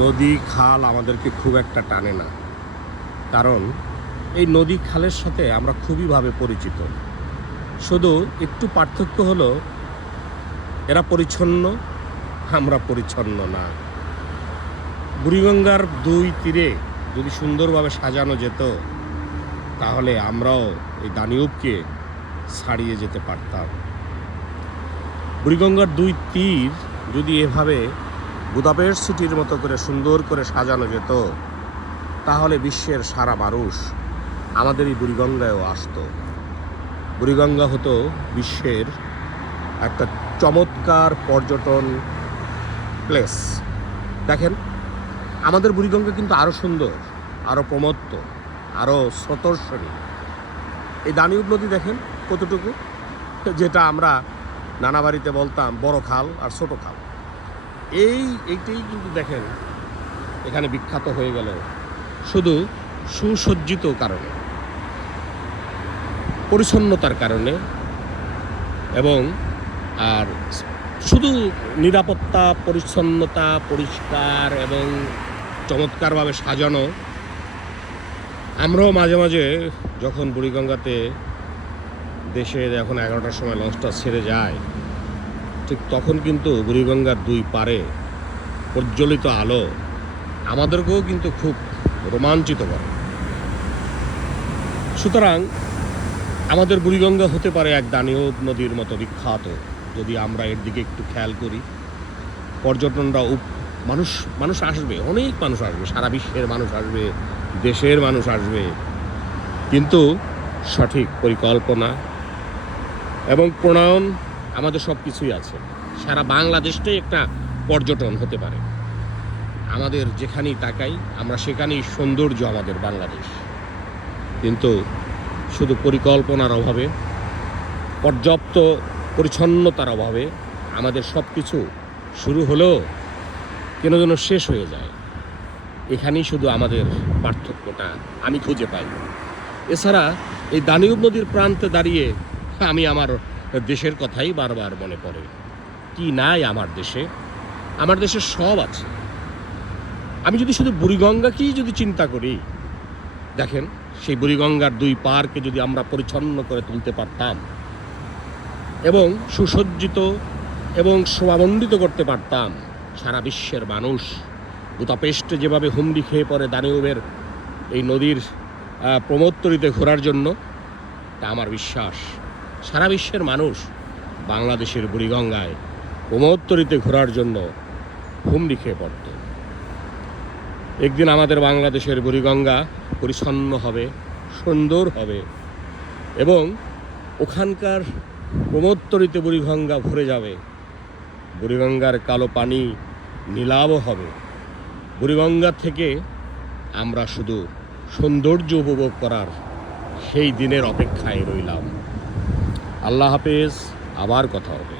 নদী খাল আমাদেরকে খুব একটা টানে না, কারণ এই নদী খালের সাথে আমরা খুবইভাবে পরিচিত। শুধু একটু পার্থক্য হলো এরা পরিচ্ছন্ন, আমরা পরিচ্ছন্ন না। বুড়িগঙ্গার দুই তীরে যদি সুন্দরভাবে সাজানো যেত, তাহলে আমরাও এই দানিউবকে ছাড়িয়ে যেতে পারতাম। বুড়িগঙ্গার দুই তীর যদি এভাবে বুদাপেস্ট সিটির মতো করে সুন্দর করে সাজানো যেত, তাহলে বিশ্বের সারা মানুষ আমাদের এই বুড়িগঙ্গায়ও আসতো। বুড়িগঙ্গা হতো বিশ্বের একটা চমৎকার পর্যটন প্লেস। দেখেন, আমাদের বুড়িগঙ্গা কিন্তু আরও সুন্দর, আরও প্রমত্ত, আরও স্রোতস্বিনী। এই দানিউব নদী দেখেন কতটুকু, যেটা আমরা নানা বাড়িতে বলতাম বড় খাল আর ছোট খাল। এইটাই কিন্তু দেখেন এখানে বিখ্যাত হয়ে গেল শুধু সুসজ্জিত কারণে, পরিচ্ছন্নতার কারণে, এবং আর শুধু নিরাপত্তা, পরিচ্ছন্নতা, পরিষ্কার এবং চমৎকারভাবে সাজানো। আমরাও মাঝে মাঝে যখন বুড়িগঙ্গাতে দেশে যখন 11টার সময় লঞ্চটা ছেড়ে যায়, ঠিক তখন কিন্তু বুড়িগঙ্গার দুই পারে প্রজ্বলিত আলো আমাদেরকেও কিন্তু খুব রোমাঞ্চিত করে। সুতরাং আমাদের বুড়িগঙ্গা হতে পারে এক দানিউব নদীর মতো বিখ্যাত, যদি আমরা এর দিকে একটু খেয়াল করি। পর্যটনরা মানুষ আসবে, অনেক মানুষ আসবে, সারা বিশ্বের মানুষ আসবে, দেশের মানুষ আসবে, কিন্তু সঠিক পরিকল্পনা এবং প্রণয়ন আমাদের সব কিছুই আছে। সারা বাংলাদেশটাই একটা পর্যটন হতে পারে। আমাদের যেখানেই তাকাই আমরা সেখানেই সৌন্দর্য আমাদের বাংলাদেশ, কিন্তু শুধু পরিকল্পনার অভাবে, পর্যাপ্ত পরিচ্ছন্নতার অভাবে আমাদের সব কিছু শুরু হলেও কেন যেন শেষ হয়ে যায়। এখানেই শুধু আমাদের পার্থক্যটা আমি খুঁজে পাই। এছাড়া এই দানিউব নদীর প্রান্তে দাঁড়িয়ে আমি আমার দেশের কথাই বারবার মনে পড়ে। কি নাই আমার দেশে? আমার দেশে সব আছে। আমি যদি শুধু বুড়িগঙ্গাকেই যদি চিন্তা করি, দেখেন সেই বুড়িগঙ্গার দুই পারকে যদি আমরা পরিচ্ছন্ন করে তুলতে পারতাম এবং সুসজ্জিত এবং শোভামণ্ডিত করতে পারতাম, সারা বিশ্বের মানুষ বুদাপেস্টে যেভাবে হুমড়ি খেয়ে পড়ে দানিউবের এই নদীর প্রমোত্তরিতে ঘোরার জন্য, তা আমার বিশ্বাস সারা বিশ্বের মানুষ বাংলাদেশের বুড়িগঙ্গায় প্রমোত্তরিতে ঘোরার জন্য হুমড়ি খেয়ে পড়ত। একদিন আমাদের বাংলাদেশের বুড়িগঙ্গা পরিচ্ছন্ন হবে, সুন্দর হবে, এবং ওখানকার প্রমোত্তরিতে বুড়িগঙ্গা ভরে যাবে। বুড়িগঙ্গার কালো পানি নীলাভ হবে। বুড়িগঙ্গা থেকে আমরা শুধু সৌন্দর্য উপভোগ করার সেই দিনের অপেক্ষায় রইলাম। আল্লাহ হাফেজ, আবার কথা হবে।